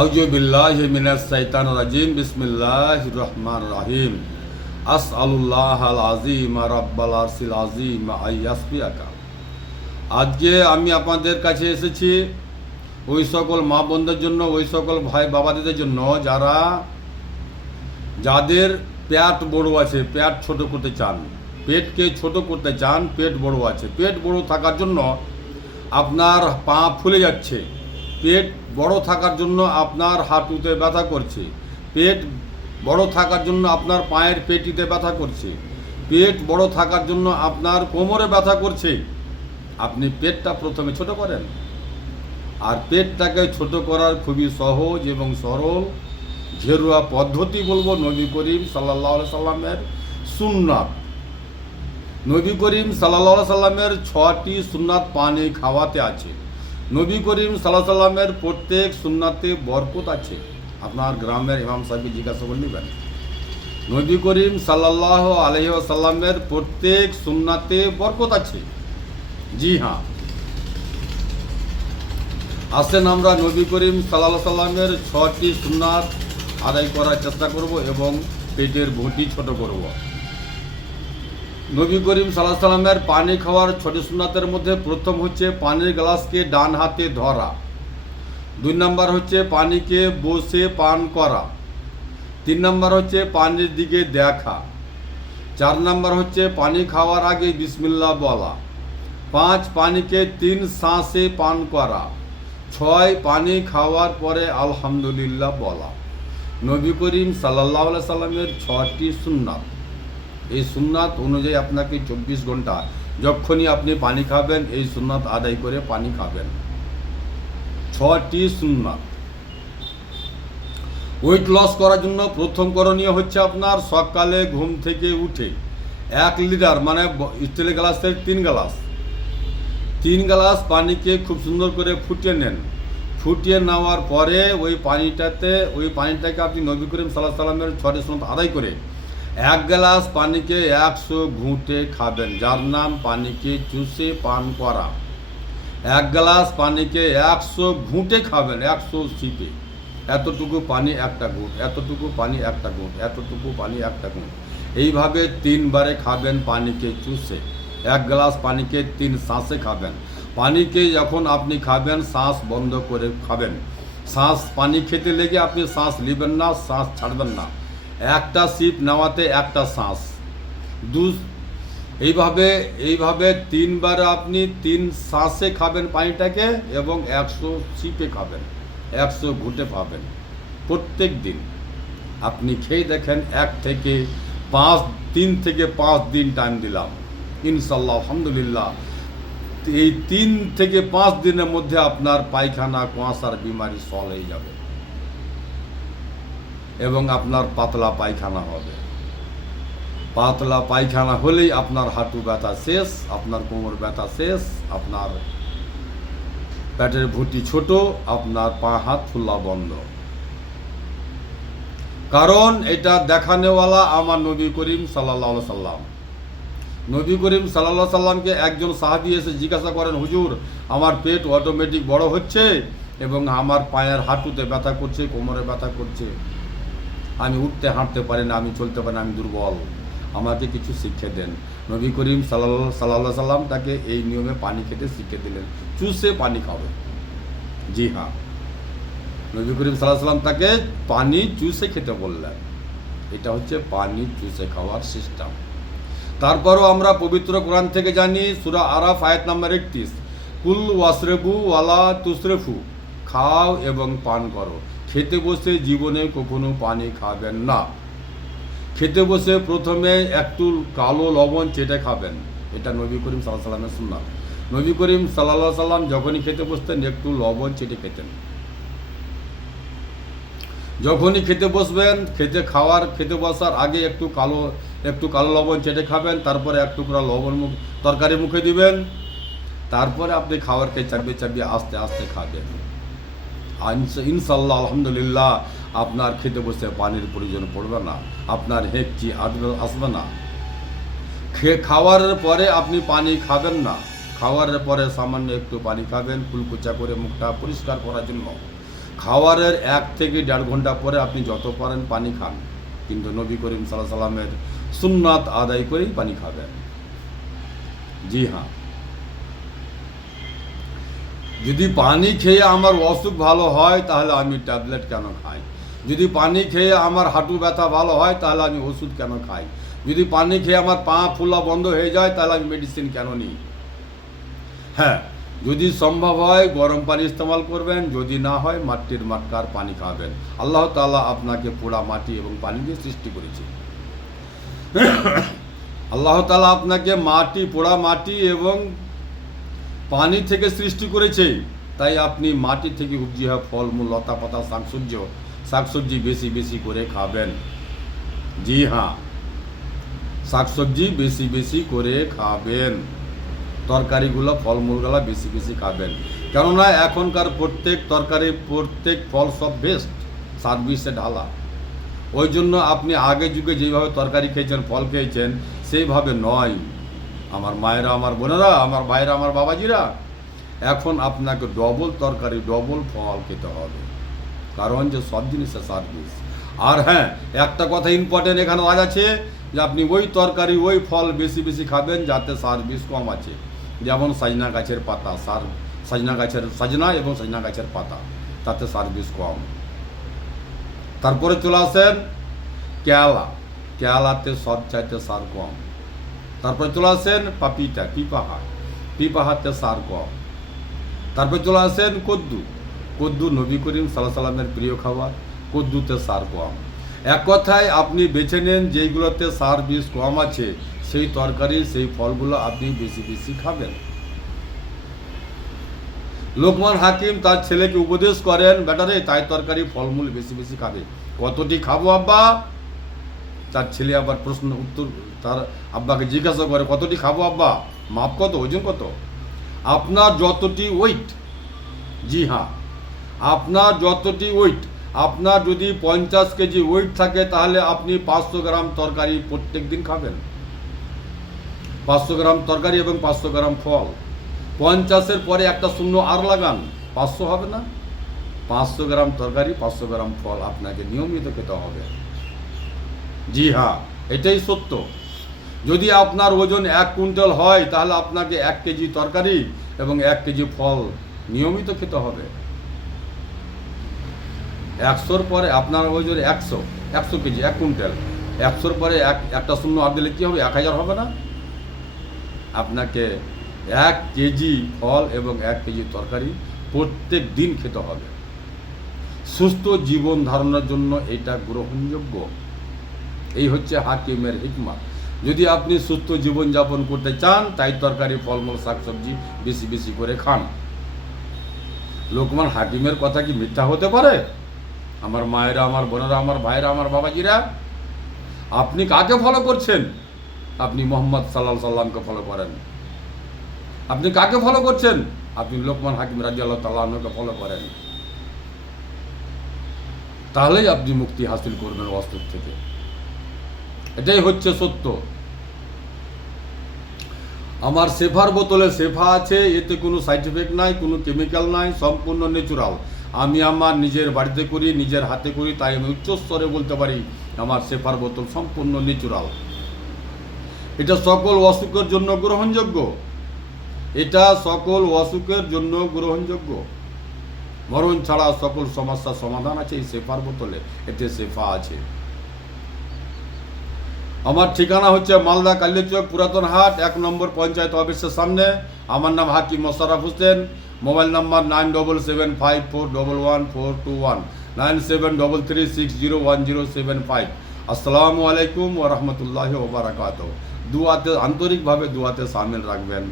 আউযু বিল্লাহি মিনাশ শাইতানির রাজিম বিসমিল্লাহির রহমানির রহিম আসআলুল্লাহাল আযীম রাব্বাল আরশিল আযীম আইয়াসফিয়াকা। আজকে আমি আপনাদের কাছে এসেছি ওই সকল মা বোনদের জন্য, ওই সকল ভাই বাবাদের জন্য যাদের পেট বড় আছে, পেট ছোট করতে চান, পেটকে ছোট করতে চান, পেট বড় আছে, পেট বড় থাকার জন্য আপনার পা ফুলে যাচ্ছে, পেট বড় থাকার জন্য আপনার হাঁটুতে ব্যথা করছে, পেট বড় থাকার জন্য আপনার পায়ের পেটিতে ব্যথা করছে, পেট বড় থাকার জন্য আপনার কোমরে ব্যথা করছে। আপনি পেটটা প্রথমে ছোট করেন, আর পেটটাকে ছোট করার খুবই সহজ এবং সরল ঘেরুয়া পদ্ধতি বলবো নবী করিম সাল্লাল্লাহু আলাইহি সাল্লামের সুন্নাত। নবী করিম সাল্লাল্লাহু আলাইহি সাল্লামের 6টি সুন্নাত পানি খাওয়াতে আছে। নবী করিম সাল্লাল্লাহু আলাইহি সাল্লামের প্রত্যেক সুন্নাতে বরকত আছে। আপনার গ্রামের ইমাম সাহেবকে জিজ্ঞাসা করে নেবেন, নবী করিম সাল্লাল্লাহু আলাইহি সাল্লামের প্রত্যেক সুন্নাতে বরকত আছে। জি হ্যাঁ, আসেন আমরা নবী করিম সাল্লাল্লাহু আলাইহি সাল্লামের 6টি সুন্নাত আদায় করার চেষ্টা করব এবং পেটের ভুঁটি ছোট করব। নবী করিম সাল্লাল্লাহু আলাইহি সাল্লামের পানি খাওয়ার 6টি সুন্নাতের মধ্যে প্রথম হচ্ছে পানির গ্লাসকে ডান হাতে ধরা, 2 নম্বর হচ্ছে পানিকে বসে পান করা, 3 নম্বর হচ্ছে পানির দিকে দেখা, 4 নম্বর হচ্ছে পানি খাওয়ার আগে বিসমিল্লাহ বলা, 5 পানিকে 3 শ্বাসে পান করা, 6 পানি খাওয়ার পরে আলহামদুলিল্লাহ বলা। নবী করিম সাল্লাল্লাহু আলাইহি সাল্লামের 6টি সুন্নাত। এই সুন্নাত অনুযায়ী আপনাকে 24 ঘন্টা যখনই আপনি পানি খাবেন এই সুন্নাত আদায় করে পানি খাবেন। 6টি সুন্নাত। ওয়েট লস করার জন্য প্রথম করণীয় হচ্ছে আপনার সকালে ঘুম থেকে উঠে 1 লিটার মানে স্টিলের গ্লাসের 3 গ্লাস পানিকে খুব সুন্দর করে ফুটিয়ে নেন। ফুটিয়ে নেওয়ার পরে ওই পানিটাকে আপনি নবী করিম সাল্লাল্লাহু আলাইহি সাল্লামের 6টি সুন্নাত আদায় করে 1 গ্লাস পানিকে 100 ঘুঁটে খাবেন, যার নাম পানিকে চুষে পান করা। 1 গ্লাস পানিকে 100 ঘুঁটে খাবেন, 100 সিপে। এতটুকু পানি একটা ঘুঁট, এতটুকু পানি একটা ঘুঁট, এতটুকু পানি একটা ঘুঁট, এইভাবে 3 বারে খাবেন পানিকে চুষে। 1 গ্লাস পানিকে 3 শ্বাসে খাবেন। পানিকে যখন আপনি খাবেন শ্বাস বন্ধ করে খাবেন। পানি খেতে লেগে আপনি শ্বাস নেবেন না, শ্বাস ছাড়বেন না। একটা সিপ নেওয়াতে একটা শ্বাস। এইভাবে 3 বার আপনি 3 শ্বাসে খাবেন পানিটাকে এবং 100 সিপে খাবেন, 100 ঘুঁটে পাবেন প্রত্যেক দিন। আপনি খেয়ে দেখেন, 3 থেকে 5 দিন টাইম দিলাম, ইনশাল্লাহ আলহামদুলিল্লাহ এই 3 থেকে 5 দিনের মধ্যে আপনার পায়খানা কুয়াশার বিমারি সল হয়ে যাবে এবং আপনার পাতলা পায়খানা হবে। পাতলা পায়খানা হলেই আপনার হাঁটু ব্যথা শেষ, আপনার কোমর ব্যথা শেষ, আপনার পেটের ভুঁটি ছোট, আপনার পা হাত ফুলা বন্ধ। কারণ এটা দেখানেওয়ালা আমার নবী করিম সাল্লাল্লাহু আলাইহি সাল্লাম। নবী করিম সাল্লাল্লাহু আলাইহি সাল্লামকে একজন সাহাবী এসে জিজ্ঞাসা করেন, হুজুর আমার পেট অটোমেটিক বড় হচ্ছে এবং আমার পায়ের হাঁটুতে ব্যথা করছে, কোমরে ব্যথা করছে, আমি উঠতে হাঁটতে পারি না, আমি চলতে পারি না, আমি দুর্বল, আমাকে কিছু শিক্ষা দেন। নবী করিম সাল্লাল্লাহু আলাইহি সাল্লাম তাকে এই নিয়মে পানি খেতে শিখিয়ে দিলেন, চুষে পানি খাবে। জি হ্যাঁ, নবী করিম সাল্লাল্লাহু আলাইহি সাল্লাম তাকে পানি চুষে খেতে বললেন। এটা হচ্ছে পানি চুষে খাওয়ার সিস্টেম। তারপরও আমরা পবিত্র কোরআন থেকে জানি, সূরা আরাফ আয়াত নম্বর 31, কুল ওয়াসরেবু ওয়ালা তুসরেফু, খাও এবং পান করো। খেতে বসে জীবনে কখনো পানি খাবেন না। খেতে বসে প্রথমে একটু কালো লবণ চেটে খাবেন, এটা নবী করিম সাল্লাল্লাহু আলাইহি সাল্লামের সুন্নাত। নবী করিম সাল্লাল্লাহু আলাইহি সাল্লাম যখনই খেতে বসতেন একটু লবণ চেটে খেতেন। যখনই খেতে বসবেন, খেতে বসার আগে একটু কালো লবণ চেটে খাবেন, তারপরে এক টুকরা লবণ তরকারি মুখে দিবেন, তারপরে আপনি খাবারকে চাবিয়ে আস্তে আস্তে খাবেন। ইনশাল্লাহ আলহামদুলিল্লাহ আপনার খেতে বসে পানির প্রয়োজন পড়বে না, আপনার হেঁচি আসবে না। খাওয়ার পরে আপনি পানি খাবেন না, খাওয়ার পরে সামান্য একটু পানি খাবেন কুলকুচা করে মুখটা পরিষ্কার করার জন্য। খাওয়ারের 1 থেকে 1.5 ঘন্টা পরে আপনি যত পারেন পানি খান, কিন্তু নবী করিম সাল্লাল্লাহু আলাইহি সাল্লামের সুন্নাত আদায় করেই পানি খাবেন। জি হ্যাঁ, যদি পানি খেয়ে আমার অসুখ ভালো হয় তাহলে আমি ট্যাবলেট কেন খাই? যদি পানি খেয়ে আমার হাঁটু ব্যথা ভালো হয় তাহলে আমি ওষুধ কেন খাই? যদি পানি খেয়ে আমার পা ফোলা বন্ধ হয়ে যায় তাহলে আমি মেডিসিন কেন নিই? হ্যাঁ, যদি সম্ভব হয় গরম পানি ইস্তেমাল করবেন, যদি না হয় মাটির মাটকার পানি খাবেন। আল্লাহ তাআলা আপনাকে পোড়া মাটি এবং পানি দিয়ে সৃষ্টি করেছে। আল্লাহ তাআলা আপনাকে মাটি, পোড়া মাটি এবং পানি থেকে সৃষ্টি করেছে, তাই আপনি মাটি থেকে উপজি হওয়া ফলমূল, লতা পাতা, শাকসবজি বেশি বেশি করে খাবেন। জি হ্যাঁ, শাকসবজি বেশি বেশি করে খাবেন, তরকারিগুলো, ফলমূলগুলো বেশি বেশি খাবেন। কেননা এখনকার প্রত্যেক তরকারি, প্রত্যেক ফল সব বেস্ট, সার্ভিসে ঢালা। ওই জন্য আপনি আগে যুগে যেভাবে তরকারি খেয়েছেন, ফল খেয়েছেন, সেইভাবে নয়। আমার মায়েরা, আমার বোনেরা, আমার ভাইরা, আমার বাবাজিরা, এখন আপনাকে ডবল তরকারি, ডবল ফল খেতে হবে, কারণ যে সব জিনিসের সার্ভিস। আর হ্যাঁ, একটা কথা ইম্পর্টেন্ট এখানে আজ আছে, যে আপনি ওই তরকারি, ওই ফল বেশি বেশি খাবেন যাতে সার্ভিস কম আছে। যেমন সজনা গাছের পাতা, সজনা এবং সজনা গাছের পাতা, তাতে সার্ভিস কম। তারপরে চলে আসেন কেয়ালাতে সব চাইতে সার কম। তারপরে চলে আসেন পিপাহাতে সার কম। তারপরে চলে আসেন কদ্দু নবী করিম সাল্লাল্লাহু আলাইহি সাল্লামের প্রিয় খাবার, কদ্দুতে সার কম। এক কথায় আপনি বেছে নেন যেইগুলোতে সার বিষ কম আছে, সেই তরকারি, সেই ফলগুলো আপনি বেশি বেশি খাবেন। লোকমান হাকিম তার ছেলেকে উপদেশ করেন, বেটারে তাই তরকারি, ফলমূল বেশি বেশি খাবে। কতটি খাবো আব্বা? তার ছেলে আবার উত্তর তার আব্বাকে জিজ্ঞাসা করে, কতটি খাবো আব্বা? মাপ কত, ওজন কত? আপনার যতটি ওয়েট, জি হ্যাঁ, আপনার যতটি ওয়েট, আপনার যদি 50 কেজি ওয়েট থাকে তাহলে আপনি 500 গ্রাম তরকারি প্রত্যেক দিন খাবেন। 500 গ্রাম তরকারি এবং 500 গ্রাম ফল। 50-এর পরে একটা শূন্য আর লাগান, 500 হবে না? 500 গ্রাম তরকারি, 500 গ্রাম ফল আপনাকে নিয়মিত খেতে হবে। জি হ্যাঁ, এটাই সত্য। যদি আপনার ওজন 1 কুইন্টাল হয় তাহলে আপনাকে 1 কেজি তরকারি এবং 1 কেজি ফল নিয়মিত খেতে হবে। 100-র পরে আপনার ওজন 100 কেজি, 1 কুইন্টাল। 100-র পরে একটা শূন্য আর দিলে কী হবে? 1000 হবে না? আপনাকে 1 কেজি ফল এবং 1 কেজি তরকারি প্রত্যেক দিন খেতে হবে। সুস্থ জীবন ধারণের জন্য এটা গ্রহণযোগ্য। এই হচ্ছে হাকিমের হিকমত। যদি আপনি সুস্থ জীবনযাপন করতে চান, তাই তরকারি, ফলমূল, শাকসবজি বেশি বেশি করে খান। লোকমান হাকিমের কথা কি মিথ্যা হতে পারে? আমার মায়েরা, আমার বোনেরা, আমার ভাইরা, আমার বাবাজিরা, আপনি কাকে ফলো করছেন? আপনি মুহাম্মদ সাল্লাল্লাহু আলাইহি সাল্লামকে ফলো করেন। আপনি কাকে ফলো করছেন? আপনি লোকমান হাকিম রাদিয়াল্লাহু তাআলা আনহুকে ফলো করেন। তাহলেই আপনি মুক্তি হাসিল করবেন অসুখ থেকে। এটাই হচ্ছে সত্য। আমার শেফার বোতলে শেফা আছে, এতে কোনো সাইড এফেক্ট নাই, কোনো কেমিক্যাল নাই, সম্পূর্ণ ন্যাচুরাল। আমি আমার নিজের বাড়িতে করি, নিজের হাতে করি, তাই আমি উচ্চস্তরে বলতে পারি আমার শেফার বোতল সম্পূর্ণ ন্যাচুরাল। এটা সকল অসুখের জন্য গ্রহণযোগ্য। এটা সকল অসুখের জন্য গ্রহণযোগ্য। মরণ ছাড়া সকল সমস্যার সমাধান আছে এই শেফার বোতলে, এতে শেফা আছে। আমার ঠিকানা হচ্ছে মালদা কালিয়াচক পুরাতন হাট, 1 নম্বর পঞ্চায়েত অফিসের সামনে। আমার নাম হাকিম মোশাররফ হোসেন। Mobile number 9775411421, 9733601075। আসসালামু আলাইকুম ওয়া রাহমাতুল্লাহি ওয়া বারাকাতুহু। দুআতে আন্তরিকভাবে দুআতে শামিল রাখবেন।